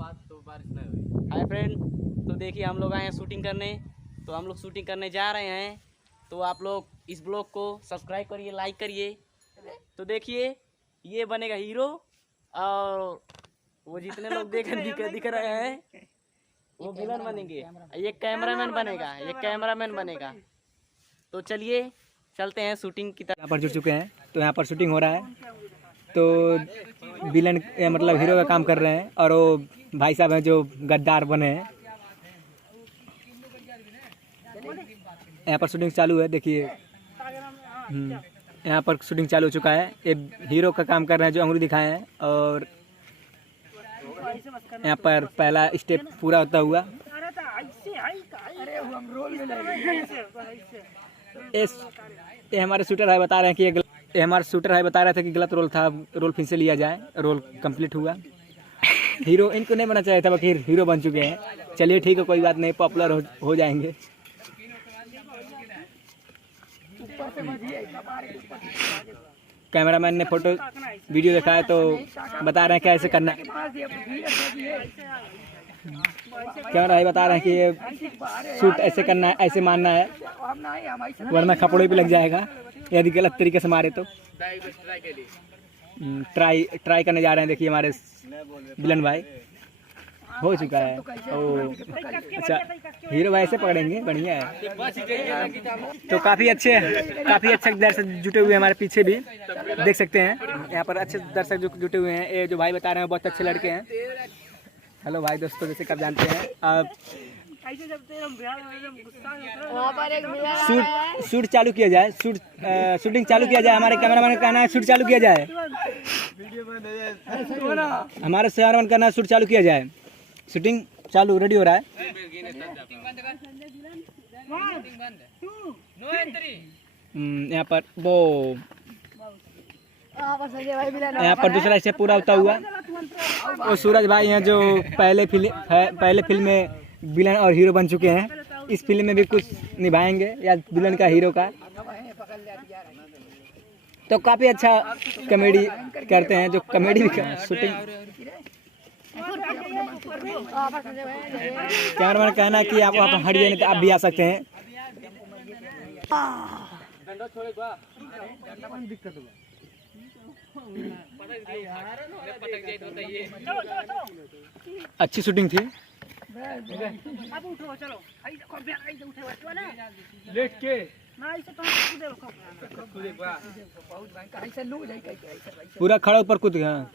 Hi friend, तो देखिए हम लोग आए हैं शूटिंग करने। तो हम लोग शूटिंग करने जा रहे हैं। तो आप लोग इस ब्लॉग को सब्सक्राइब करिए, लाइक करिए। तो देखिए ये बनेगा हीरो और वो जितने लोग दिख रहे हैं वो विलन बनेंगे। ये कैमरामैन बनेगा, ये कैमरामैन बनेगा। तो चलिए चलते हैं शूटिंग की तरफ। यहाँ पर जुट चुके हैं, तो यहाँ पर शूटिंग हो रहा है। तो विलन मतलब हीरो का काम कर रहे हैं और वो भाई साहब हैं जो गद्दार बने हैं। यहाँ पर शूटिंग चालू है, देखिए। यहाँ पर शूटिंग चालू हो चुका है। ये हीरो का काम कर रहे हैं जो अंगुली दिखाए हैं। और यहाँ पर पहला स्टेप पूरा होता हुआ ये हमारे शूटर भाई बता रहे हैं कि ये हमारे शूटर भाई बता रहे थे कि गलत रोल था, रोल फिर से लिया जाए। रोल कंप्लीट हुआ। हीरो इनको नहीं बनना चाहिए था, बाकी हीरो बन चुके हैं। चलिए ठीक है, कोई बात नहीं, पॉपुलर हो जाएंगे। कैमरामैन ने फोटो वीडियो दिखाया तो बता रहे हैं कैसे करना है। कैमरा भाई बता रहे हैं कि ये शूट ऐसे करना है, ऐसे मारना है, वरना कपड़ों पे लग जाएगा यदि गलत तरीके से मारे तो। ट्राई करने जा रहे हैं। देखिए हमारे विलन भाई हो चुका है। ओ अच्छा, हीरो भाई से पकड़ेंगे, बढ़िया है। तो काफ़ी अच्छे दर्शक जुटे हुए हैं हमारे पीछे भी, देख सकते हैं। यहाँ पर अच्छे दर्शक जुटे हुए हैं। ये जो भाई बता रहे हैं बहुत अच्छे लड़के हैं। हेलो भाई दोस्तों, जैसे कब जानते हैं आप शूट चालू किया जाए, शूटिंग चालू किया जाए। हमारे कैमरामैन का कहना है शूट चालू किया जाए। हमारे कैमरामैन का कहना है शूट चालू किया जाए। शूटिंग चालू, रेडी हो रहा है। यहाँ पर वो यहाँ पर दूसरा स्टेप पूरा होता हुआ वो सूरज भाई हैं जो पहले फिल्म में विलन और हीरो बन चुके हैं। इस फिल्म में भी कुछ निभाएंगे या विलन का हीरो का। तो काफ़ी अच्छा कॉमेडी करते हैं, जो कॉमेडी भी शूटिंग। कैमरामैन कहना है कि आप वहाँ हट जाए, तो आप भी आ सकते हैं। अच्छी शूटिंग थी। पूरा खड़ा ऊपर कूद गया।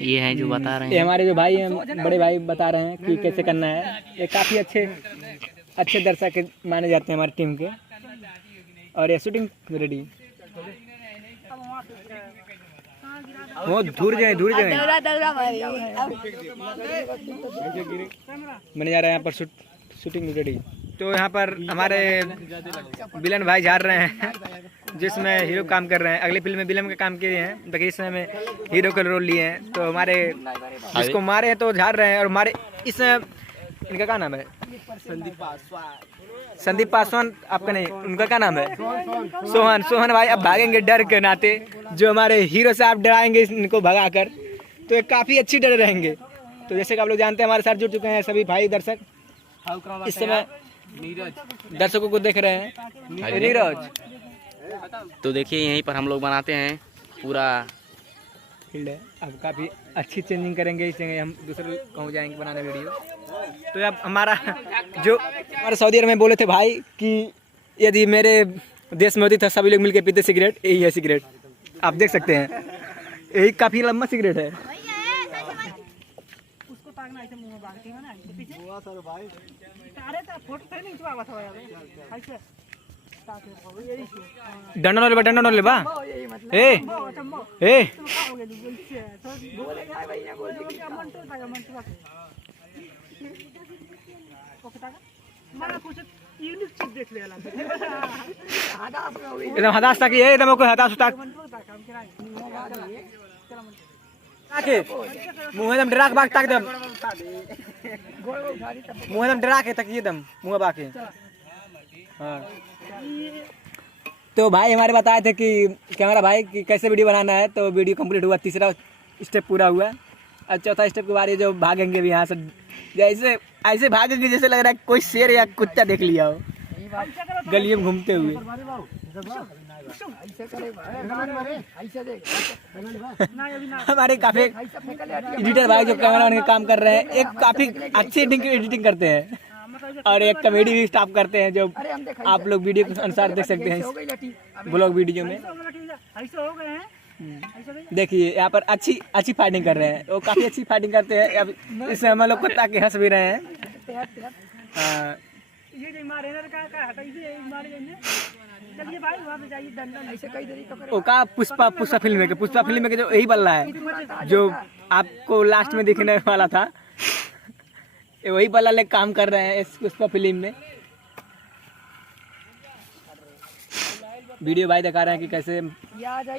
ये हैं जो बता रहे हैं, ये हमारे जो भाई हैं, बड़े भाई बता रहे हैं कि कैसे करना है। ये काफ़ी अच्छे दर्शक माने जाते हैं हमारी टीम के। और ये शूटिंग रेडी। वो दूर जाए मैंने जा रहा है। यहाँ पर शूटिंग रेडी। तो यहाँ पर हमारे विलन भाई झाड़ रहे हैं, जिसमें हीरो काम कर रहे हैं। अगली फिल्म में विलन का काम किए हैं, बाकी इसमें में हीरो का रोल लिए हैं। तो हमारे जिसको मारे हैं तो झाड़ रहे हैं। और हमारे इसमें इनका क्या नाम है? संदीप पासवान। आपका नहीं, उनका क्या नाम है? सोहन भाई अब भागेंगे डर के नाते। जो हमारे हीरो से आप डराएंगे इनको भगाकर, तो ये काफ़ी अच्छी डरे रहेंगे। तो जैसे कि आप लोग जानते हैं, हमारे साथ जुड़ चुके हैं सभी भाई दर्शक। इस समय दर्शकों को देख रहे हैं नीरज। तो देखिए यहीं पर हम लोग बनाते हैं पूरा फील्ड है। अब काफ़ी अच्छी चेंजिंग करेंगे, इस जगह हम दूसरे गाँव जाएंगे बनाने वीडियो। तो अब हमारे सऊदी अरब में बोले थे भाई कि यदि मेरे देश में होती तो सभी लोग मिलकर पीते सिगरेट। यही है सिगरेट, आप देख सकते हैं। यही काफ़ी लंबा सिगरेट है। डंडा ले बा ए एकदम हदास तक ये एकदम कोई हदास तक के मुंह एकदम डरा के बाग तक दम मुंह एकदम डरा के तक ये दम मुंह बाके। हां तो भाई हमारे बताए थे कि कैमरा भाई कि कैसे वीडियो बनाना है, तो वीडियो कंप्लीट हुआ, तीसरा स्टेप पूरा हुआ। अब चौथा स्टेप के बाद ये जो भागेंगे भी यहाँ से, जैसे ऐसे भागेंगे जैसे लग रहा है कोई शेर या कुत्ता देख लिया हो गलियों में घूमते हुए। हमारे काफी एडिटर भाई जो कैमरा के काम कर रहे हैं, एक काफी अच्छी एडिटिंग करते हैं और एक कॉमेडी भी स्टाफ करते हैं जो आप लोग वीडियो के अनुसार देख सकते हैं ब्लॉग वीडियो में। देखिए यहाँ पर अच्छी फाइटिंग कर रहे हैं, वो काफी अच्छी फाइटिंग करते हैं। अब इसमें हम लोग कुत्ता के हंस भी रहे हैं। वो का पुष्पा फिल्म है, पुष्पा फिल्म के जो यही बल्ला है जो आपको लास्ट में दिखने वाला था, वही बल्ला ले काम कर रहे हैं इस पुष्पा फिल्म में। वीडियो भाई दिखा रहे हैं कि कैसे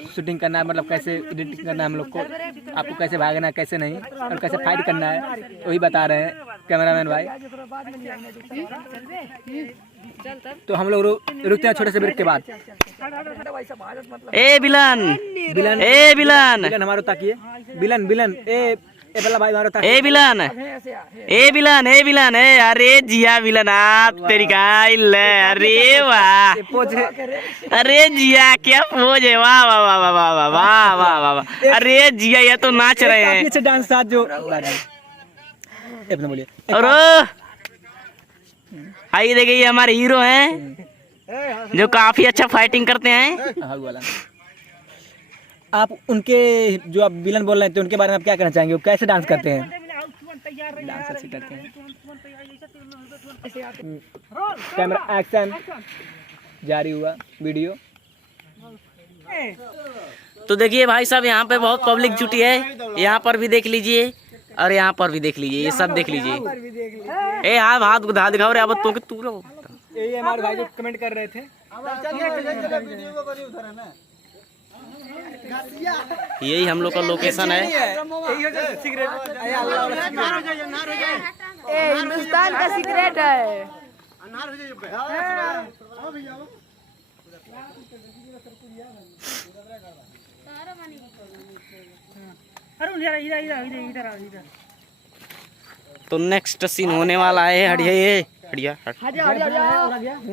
शूटिंग करना है, मतलब कैसे एडिटिंग करना है हम लोग को, आपको कैसे भागना है कैसे नहीं, और कैसे फाइट करना है वही बता रहे हैं कैमरामैन भाई। तो हम लोग रुकते हैं छोटे से ब्रेक के बाद। ए विलन हमारे ताकिए, विलन ए बल्ला भाई हमारे ताकिए। ए विलन अरे जिया विलन आप तेरी का अरे वाह, अरे जिया क्या पोज है, वाह वाह वाह वाह वाह वाह वाह वाह वाह। अरे जिया ये तो नाच रहे हैं, अच्छे डांस साथ जो बोलिए। और आइए देखिए ये हमारे हीरो हैं जो काफी अच्छा फाइटिंग करते हैं। आप उनके जो आप विलन बोल रहे थे उनके बारे में आप क्या कहना चाहेंगे, वो कैसे डांस करते हैं? डांस अच्छे करते हैं। कैमरा एक्शन जारी हुआ वीडियो। तो देखिए भाई साहब यहाँ पे बहुत पब्लिक जुटी है, यहाँ पर भी देख लीजिए और यहाँ पर भी देख लीजिए, ये सब देख लीजिए। ए हाँ हाथ गुधा दिखाओ रे, अब तो तू रहो। ये हमारे भाई जो कमेंट कर रहे थे, यही हम लोग का लोकेशन है। हिंदुस्तान का सीक्रेट है। तो नेक्स्ट सीन होने वाला है, हटिया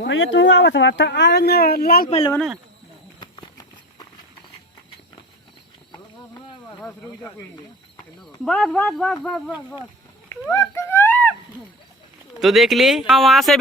भैया तू आवत बात लाल पहले बना। बस बस बस बस बस बस। तो देख ली वहाँ से